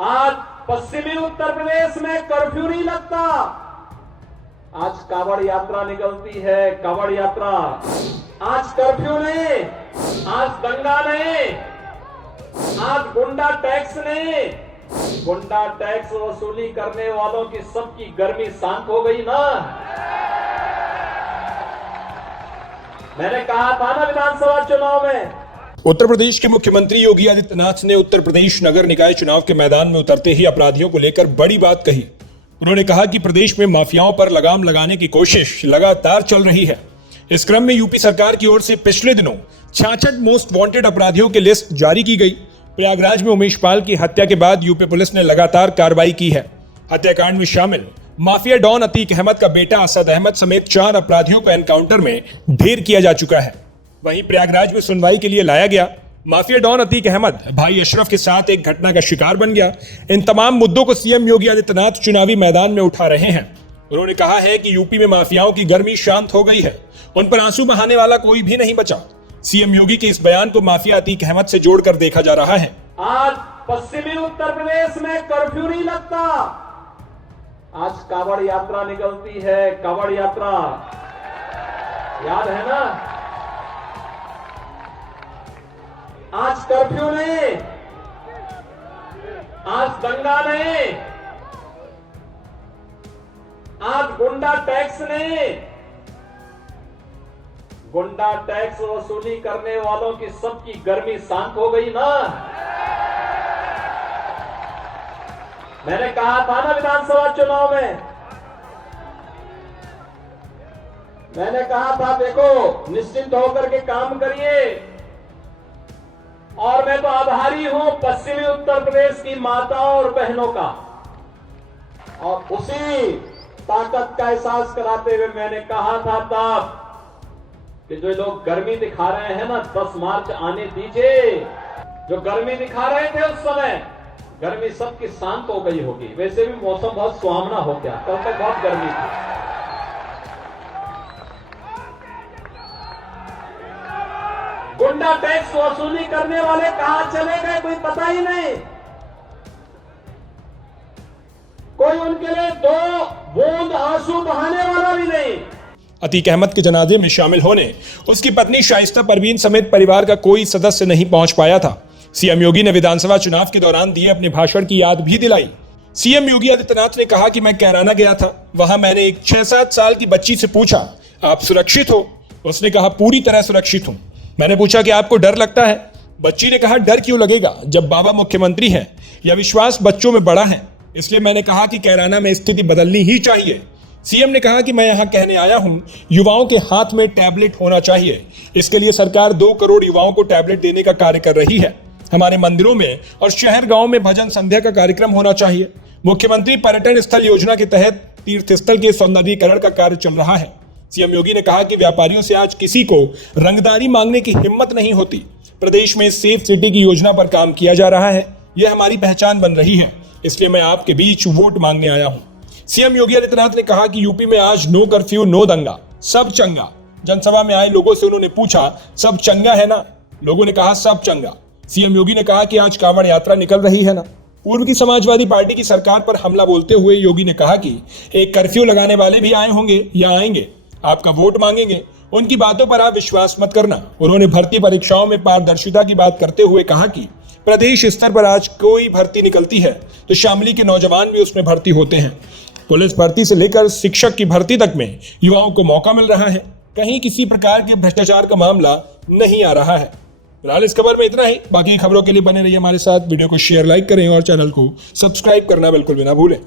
आज पश्चिमी उत्तर प्रदेश में कर्फ्यू नहीं लगता। आज कावड़ यात्रा निकलती है, कावड़ यात्रा। आज कर्फ्यू नहीं, आज दंगा नहीं, आज गुंडा टैक्स नहीं। गुंडा टैक्स वसूली करने वालों की सबकी गर्मी शांत हो गई ना। मैंने कहा था ना विधानसभा चुनाव में। उत्तर प्रदेश के मुख्यमंत्री योगी आदित्यनाथ ने उत्तर प्रदेश नगर निकाय चुनाव के मैदान में उतरते ही अपराधियों को लेकर बड़ी बात कही। उन्होंने कहा कि प्रदेश में माफियाओं पर लगाम लगाने की कोशिश लगातार चल रही है। इस क्रम में यूपी सरकार की ओर से पिछले दिनों 66 मोस्ट वांटेड अपराधियों की लिस्ट जारी की गई। प्रयागराज में उमेश पाल की हत्या के बाद यूपी पुलिस ने लगातार कार्रवाई की है। हत्याकांड में शामिल माफिया डॉन अतीक अहमद का बेटा असद अहमद समेत 4 अपराधियों को एनकाउंटर में ढेर किया जा चुका है। वहीं प्रयागराज में सुनवाई के लिए लाया गया माफिया डॉन अतीक अहमद भाई अशरफ के साथ एक घटना का शिकार बन गया। इन तमाम मुद्दों को सीएम योगी आदित्यनाथ चुनावी मैदान में उठा रहे हैं। उन्होंने कहा है कि यूपी में माफियाओं की गर्मी शांत हो गई है, उन पर आंसू बहाने वाला कोई भी नहीं बचा। सीएम योगी के इस बयान को माफिया अतीक अहमद से जोड़कर देखा जा रहा है। आज पश्चिमी उत्तर प्रदेश में कर्फ्यू नहीं लगता। आज कावड़ यात्रा निकलती है, कावड़ यात्रा। याद है ना? आज कर्फ्यू नहीं, आज दंगा नहीं, आज गुंडा टैक्स नहीं। गुंडा टैक्स वसूली करने वालों की सबकी गर्मी शांत हो गई ना। मैंने कहा था ना विधानसभा चुनाव में। मैंने कहा था देखो निश्चिंत होकर के काम करिए। और मैं तो आभारी हूं पश्चिमी उत्तर प्रदेश की माताओं और बहनों का। और उसी ताकत का एहसास कराते हुए मैंने कहा था तब कि जो लोग गर्मी दिखा रहे हैं ना 10 मार्च आने दीजिए। जो गर्मी दिखा रहे थे उस समय गर्मी सबकी शांत हो गई होगी। वैसे भी मौसम बहुत सुहावना हो गया, कल तक बहुत गर्मी थी। गुंडा टैक्स वसूली करने वाले कहां चले गए कोई पता ही नहीं। कोई उनके लिए 2 बूंद आंसू बहाने वाला भी नहीं। अतीक अहमद के जनाजे में शामिल होने उसकी पत्नी शाइस्ता परवीन समेत परिवार का कोई सदस्य नहीं पहुंच पाया था। सीएम योगी ने विधानसभा चुनाव के दौरान दिए अपने भाषण की याद भी दिलाई। सीएम योगी आदित्यनाथ ने कहा कि मैं कैराना गया था, वहां मैंने एक 6-7 साल की बच्ची से पूछा आप सुरक्षित हो? उसने कहा पूरी तरह सुरक्षित हूं। मैंने पूछा कि आपको डर लगता है? बच्ची ने कहा डर क्यों लगेगा जब बाबा मुख्यमंत्री हैं। यह विश्वास बच्चों में बड़ा है, इसलिए मैंने कहा कि कैराना में स्थिति बदलनी ही चाहिए। सीएम ने कहा कि मैं यहां कहने आया हूं युवाओं के हाथ में टैबलेट होना चाहिए। इसके लिए सरकार 2 करोड़ युवाओं को टैबलेट देने का कार्य कर रही है। हमारे मंदिरों में और शहर गांव में भजन संध्या का कार्यक्रम होना चाहिए। मुख्यमंत्री पर्यटन स्थल योजना के तहत तीर्थ स्थल के सौंदर्यीकरण का कार्य चल रहा है। सीएम योगी ने कहा कि व्यापारियों से आज किसी को रंगदारी मांगने की हिम्मत नहीं होती। प्रदेश में सेफ सिटी की योजना पर काम किया जा रहा है, यह हमारी पहचान बन रही है, इसलिए मैं आपके बीच वोट मांगने आया हूं। सीएम योगी आदित्यनाथ ने कहा कि यूपी में आज नो कर्फ्यू नो दंगा, सब चंगा। जनसभा में आए लोगों से उन्होंने पूछा सब चंगा है ना? लोगों ने कहा सब चंगा। सीएम योगी ने कहा कि आज कांवड़ यात्रा निकल रही है ना। पूर्व की समाजवादी पार्टी की सरकार पर हमला बोलते हुए योगी ने कहा कि एक कर्फ्यू लगाने वाले भी आए होंगे या आएंगे, आपका वोट मांगेंगे, उनकी बातों पर आप विश्वास मत करना। उन्होंने भर्ती परीक्षाओं में पारदर्शिता की बात करते हुए कहा कि प्रदेश स्तर पर आज कोई भर्ती निकलती है तो शामली के नौजवान भी उसमें भर्ती होते हैं। पुलिस भर्ती से लेकर शिक्षक की भर्ती तक में युवाओं को मौका मिल रहा है, कहीं किसी प्रकार के भ्रष्टाचार का मामला नहीं आ रहा है। फिलहाल इस खबर में इतना ही। बाकी खबरों के लिए बने रहिए हमारे साथ। वीडियो को शेयर लाइक करें और चैनल को सब्सक्राइब करना बिल्कुल भी ना भूलें।